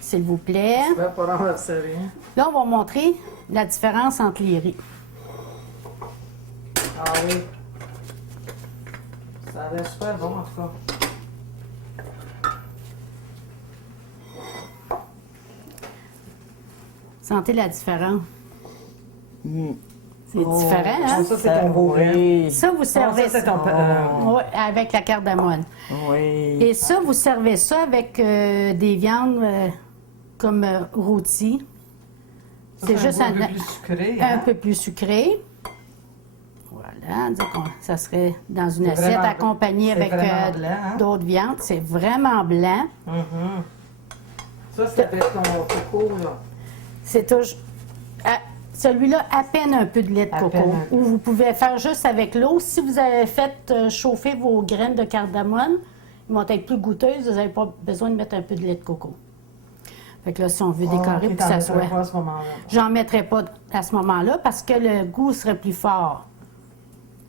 s'il vous plaît. Ouais, pas renverser rien. Là, on va montrer la différence entre les riz. Ah oui. Ça a l'air super bon, en tout cas. Sentez la différence. Mm. C'est différent, hein? Ça, c'est ton beau riz. Oui. Ça, vous servez ça, c'est ton... Ouais, avec la cardamone. Oui. Et ça, vous servez ça avec des viandes comme rôti. C'est juste un peu plus sucré. un Hein? peu plus sucré. Voilà, donc ça serait dans une C'est assiette vraiment- accompagnée c'est avec vraiment blanc, hein? d'autres viandes. C'est vraiment blanc. Mhm. Ça, c'est avec ton coco, là. C'est toujours... celui-là, à peine un peu de lait de À coco. peine un peu. Ou vous pouvez faire juste avec l'eau. Si vous avez fait chauffer vos graines de cardamone, ils vont être plus goûteuses. Vous n'avez pas besoin de mettre un peu de lait de coco. Fait que là, si on veut décorer pour que ça soit... Pas à ce moment-là. J'en mettrai pas à ce moment-là parce que le goût serait plus fort.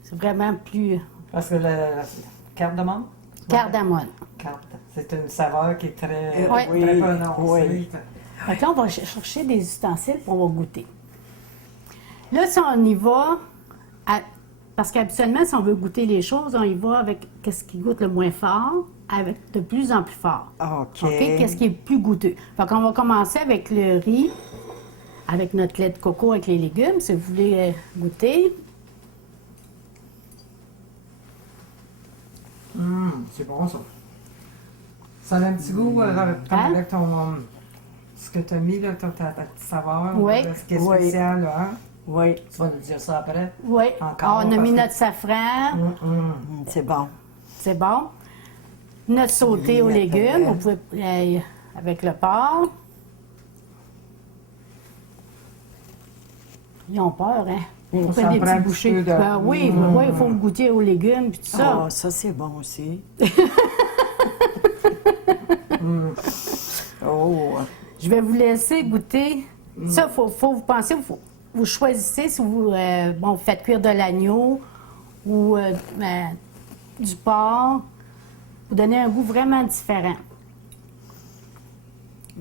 C'est vraiment plus Parce que la cardamome? cardamone. Carte. C'est une saveur qui est très, Ouais. très Oui, prononcée. oui. Fait que là, on va chercher des ustensiles pour on va goûter. Là, si on y va, parce qu'habituellement, si on veut goûter les choses, on y va avec qu'est-ce qui goûte le moins fort, avec de plus en plus fort. OK. OK? Qu'est-ce qui est plus goûteux? Fait qu'on va commencer avec le riz, avec notre lait de coco avec les légumes, si vous voulez goûter. C'est bon, ça. Ça a un petit goût comme Hein? avec ton... ce que tu as mis, là, ta petite saveur. Oui. là, ce qui est Oui. spécial, là, hein? Oui. Tu vas nous dire ça après? Oui. Encore, On a mis parce que- notre safran. C'est bon. C'est bon. Notre sauté aux légumes, vous pouvez avec le porc. Ils ont peur, hein? On Ça fait des prend un petits petit bouchées. peu de- Ben oui, oui, il faut goûter aux légumes puis tout ça. Ah, ça, c'est bon aussi. Oh. Je vais vous laisser goûter. Ça, faut vous penser, vous choisissez si vous, vous faites cuire de l'agneau ou du porc. Vous donnez un goût vraiment différent.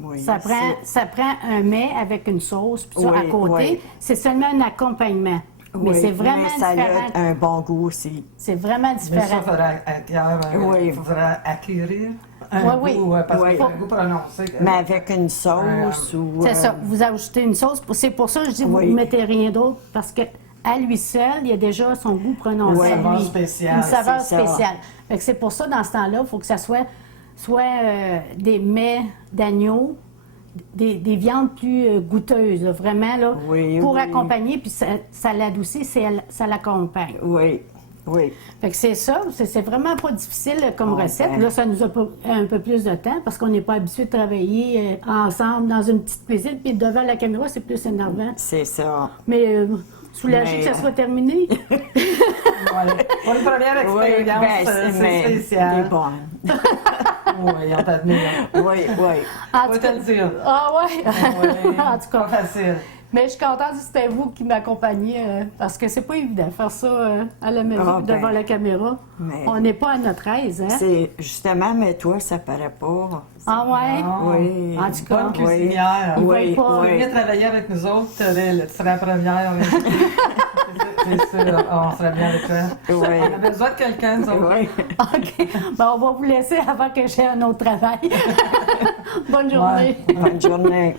Oui, Ça prend un mets avec une sauce, puis ça Oui, à côté. oui. C'est seulement un accompagnement. Mais oui, c'est vraiment mais ça différent. a un bon goût aussi. C'est vraiment Mais ça, différent. il faudrait acquérir, Oui. il faudrait acquérir un Oui, goût, parce oui. que c'est un goût prononcé. Mais avec une sauce ou... C'est ça. Vous ajoutez une sauce. C'est pour ça que je dis vous Oui. ne mettez rien d'autre, parce que à lui seul, il y a déjà son goût prononcé. Oui. à Une saveur lui. spéciale, Une saveur c'est ça. spéciale. Fait que c'est pour ça, dans ce temps-là, il faut que ça soit des mets d'agneau, des viandes plus goûteuses, là, vraiment, là, Oui, pour oui. accompagner, puis ça l'adoucit, ça l'accompagne. Oui, oui. Fait que c'est ça, c'est vraiment pas difficile comme Ah, recette. ben. Là, ça nous a pris un peu plus de temps parce qu'on n'est pas habitué de travailler ensemble dans une petite cuisine, puis devant la caméra, c'est plus énervant. C'est ça. Mais soulagé Mais- que ça soit terminé. Ouais. Pour une première expérience, ben, c'est spécial. C'est bon. Oui, on t'admire. Oui, oui. En Faut tout te cas, le dire. ah ouais! Oui. En tout Pas cas, facile. mais je suis contente que c'était vous qui m'accompagnez parce que c'est pas évident de faire ça à la maison Ah, devant ben. la caméra. Mais- On n'est pas à notre aise, hein? C'est justement, mais toi, ça paraît pas. Ah ouais? Non. Oui. En tout cas, Bonne cuisinière. Il va Oui, être pas- Tu oui. viens travailler avec nous autres, tu seras la première. C'est sûr. Ah, on serait bien avec toi. Oui. On avait besoin de quelqu'un, nous autres. Oui. OK. Ben, on va vous laisser avant que j'aie un autre travail. Bonne journée. Bonne journée.